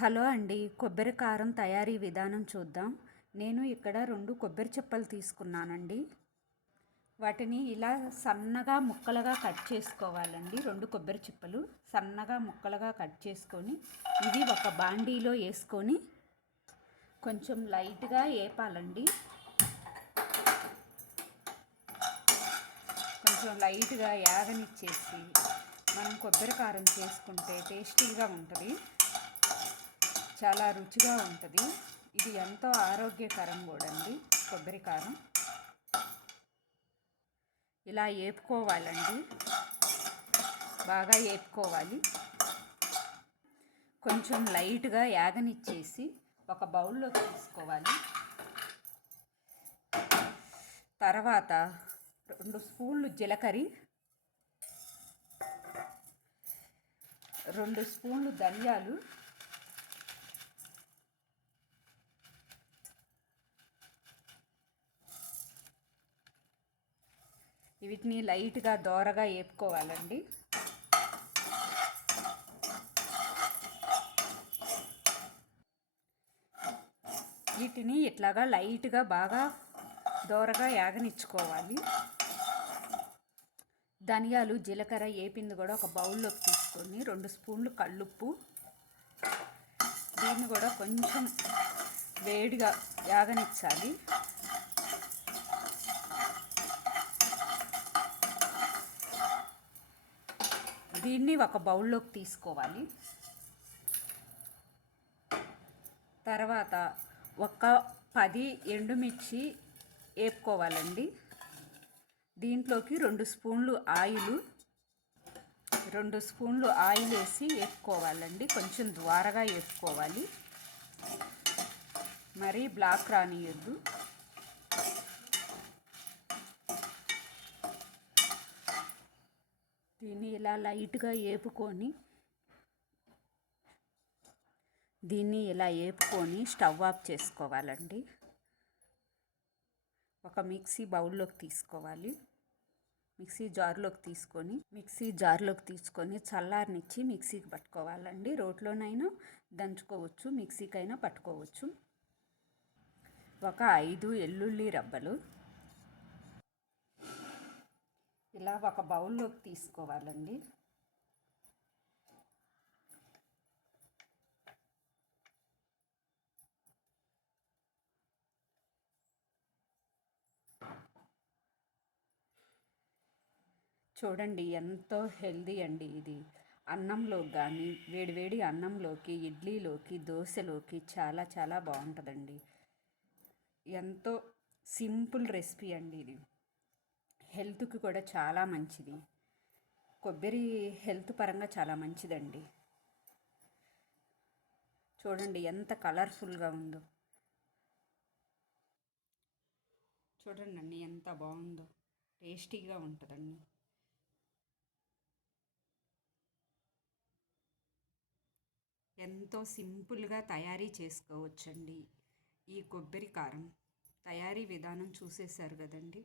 Hello అండి, కొబ్బరి కారం తయారీ విధానం చూద్దాం. నేను ఇక్కడ 2 కొబ్బరి చిప్పలు తీసుకున్నానండి. వాటిని ఇలా సన్నగా ముక్కలుగా కట్ చేసుకోవాలండి. 2 కొబ్బరి చిప్పలు సన్నగా ముక్కలుగా కట్ చేసుకొని ఇవి ఒక బాండీలో వేసుకొని కొంచెం లైట్గా వేపాలండి. కొంచెం లైట్గా యాగనిచ్చేసి మనం కొబ్బరి కారం చేసుకుంటే టేస్టీగా ఉంటుంది, చాలా రుచిగా ఉంటుంది. ఇది ఎంతో ఆరోగ్యకరం కూడా అండి కొబ్బరి కారం. ఇలా వేపుకోవాలండి, బాగా వేపుకోవాలి. కొంచెం లైట్గా యాగనిచ్చేసి ఒక బౌల్లోకి తీసుకోవాలి. తర్వాత 2 స్పూన్లు జీలకర్ర, 2 స్పూన్లు ధనియాలు, వీటిని లైట్గా దోరగా వేపుకోవాలండి. వీటిని ఇట్లాగా లైట్గా బాగా దోరగా యాగనిచ్చుకోవాలి. ధనియాలు జీలకర్ర వేపింది కూడా ఒక బౌల్లోకి తీసుకొని 2 స్పూన్లు కల్లుప్పు, దీన్ని కూడా కొంచెం వేడిగా యాగనిచ్చాలి. దీన్ని ఒక బౌల్లోకి తీసుకోవాలి. తర్వాత ఒక 10 ఎండుమిర్చి వేపుకోవాలండి. దీంట్లోకి 2 స్పూన్లు ఆయిల్ వేసి వేపుకోవాలండి. కొంచెం ద్వారగా వేపుకోవాలి, మరీ బ్లాక్ రానియద్దు. దీన్ని ఇలా లైట్గా వేపుకొని స్టవ్ ఆఫ్ చేసుకోవాలండి. ఒక మిక్సీ బౌల్లోకి తీసుకోవాలి. మిక్సీ జార్లోకి తీసుకొని చల్లారనిచ్చి మిక్సీకి పట్టుకోవాలండి. రోట్లోనైనా దంచుకోవచ్చు, మిక్సీకైనా పట్టుకోవచ్చు. ఒక 5 వెల్లుల్లి రబ్బలు ఇలా ఒక బౌల్లోకి తీసుకోవాలండి. చూడండి ఎంతో హెల్దీ అండి ఇది. అన్నంలోకి కానీ వేడివేడి అన్నంలోకి, ఇడ్లీలోకి, దోశలోకి చాలా చాలా బాగుంటుందండి. ఎంతో సింపుల్ రెసిపీ అండి ఇది. హెల్త్కి కూడా చాలా మంచిది. కొబ్బరి హెల్త్ పరంగా చాలా మంచిదండి. చూడండి ఎంత కలర్ఫుల్గా ఉందో. చూడండి ఎంత బాగుందో, టేస్టీగా ఉంటుందండి. ఎంతో సింపుల్గా తయారీ చేసుకోవచ్చండి ఈ కొబ్బరి కారం. తయారీ విధానం చూసేశారు కదండి.